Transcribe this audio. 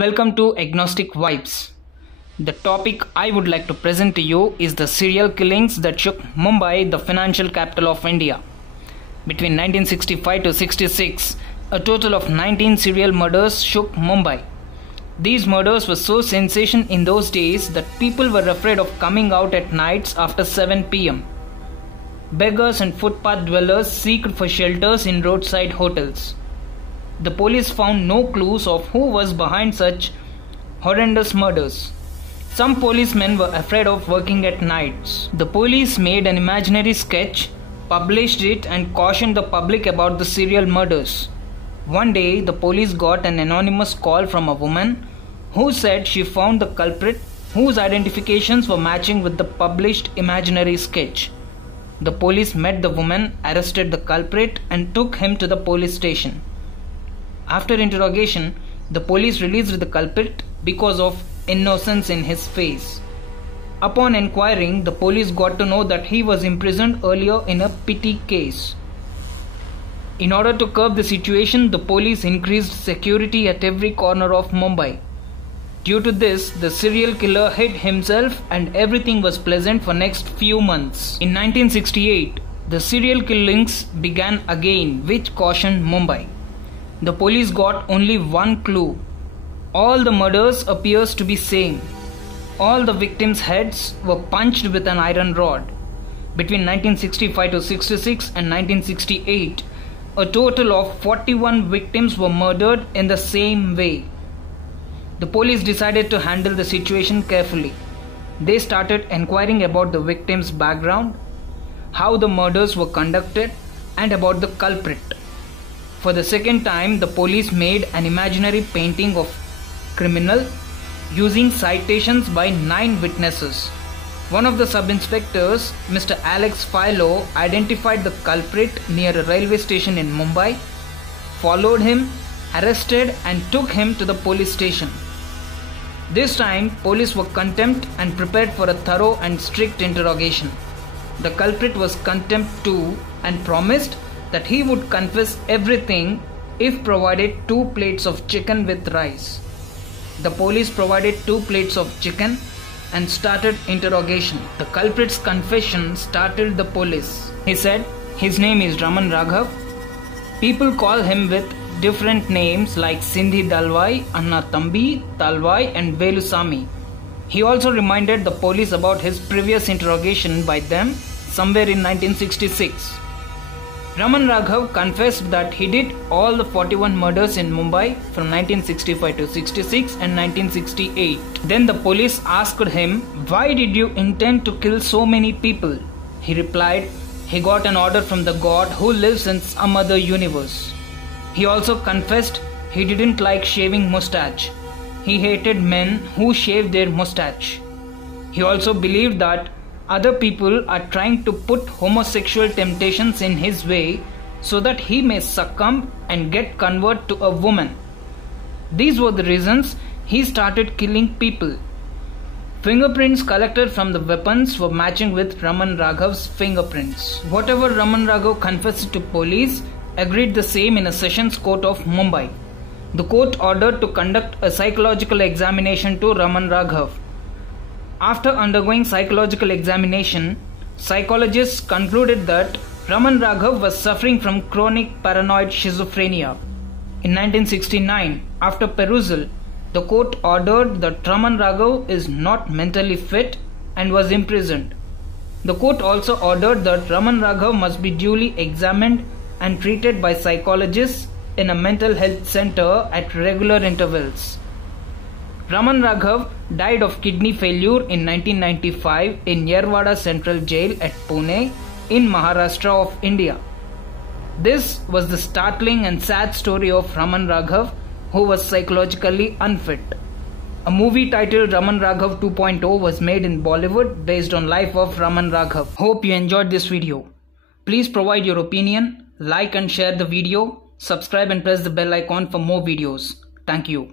Welcome to Agnostic Vibes. The topic I would like to present to you is the serial killings that shook Mumbai, the financial capital of India. Between 1965 to 66, a total of 19 serial murders shook Mumbai. These murders were so sensational in those days that people were afraid of coming out at nights after 7 p.m. Beggars and footpath dwellers seeked for shelters in roadside hotels. The police found no clues of who was behind such horrendous murders. Some policemen were afraid of working at nights. The police made an imaginary sketch, published it, and cautioned the public about the serial murders. One day, the police got an anonymous call from a woman who said she found the culprit whose identifications were matching with the published imaginary sketch. The police met the woman, arrested the culprit, and took him to the police station. After interrogation, the police released the culprit because of innocence in his face. Upon inquiring, the police got to know that he was imprisoned earlier in a petty case. In order to curb the situation, the police increased security at every corner of Mumbai. Due to this, the serial killer hid himself and everything was pleasant for next few months. In 1968, the serial killings began again, which cautioned Mumbai. The police got only one clue. All the murders appears to be same. All the victims' heads were punched with an iron rod. Between 1965 to 66 and 1968, a total of 41 victims were murdered in the same way. The police decided to handle the situation carefully. They started inquiring about the victims' background, how the murders were conducted, and about the culprit. For the second time, the police made an imaginary painting of criminal using citations by 9 witnesses. One of the sub-inspectors, Mr. Alex Philo, identified the culprit near a railway station in Mumbai, followed him, arrested and took him to the police station. This time, police were contempt and prepared for a thorough and strict interrogation. The culprit was contempt too and promised that he would confess everything if provided 2 plates of chicken with rice. The police provided 2 plates of chicken and started interrogation. The culprit's confession startled the police. He said his name is Raman Raghav. People call him with different names like Sindhi Dalwai, Anna Thambi, Talwai and Velusamy. He also reminded the police about his previous interrogation by them somewhere in 1966. Raman Raghav confessed that he did all the 41 murders in Mumbai from 1965 to 66 and 1968. Then the police asked him, "Why did you intend to kill so many people?" He replied, he got an order from the God who lives in some other universe. He also confessed he didn't like shaving mustache. He hated men who shave their mustache. He also believed that other people are trying to put homosexual temptations in his way so that he may succumb and get converted to a woman. These were the reasons he started killing people. Fingerprints collected from the weapons were matching with Raman Raghav's fingerprints. Whatever Raman Raghav confessed to police agreed the same in a sessions court of Mumbai. The court ordered to conduct a psychological examination to Raman Raghav. After undergoing psychological examination, psychologists concluded that Raman Raghav was suffering from chronic paranoid schizophrenia. In 1969, after perusal, the court ordered that Raman Raghav is not mentally fit and was imprisoned. The court also ordered that Raman Raghav must be duly examined and treated by psychologists in a mental health center at regular intervals. Raman Raghav died of kidney failure in 1995 in Yerwada Central Jail at Pune in Maharashtra of India. This was the startling and sad story of Raman Raghav, who was psychologically unfit. A movie titled Raman Raghav 2.0 was made in Bollywood based on life of Raman Raghav. Hope you enjoyed this video. Please provide your opinion, like and share the video, subscribe and press the bell icon for more videos. Thank you.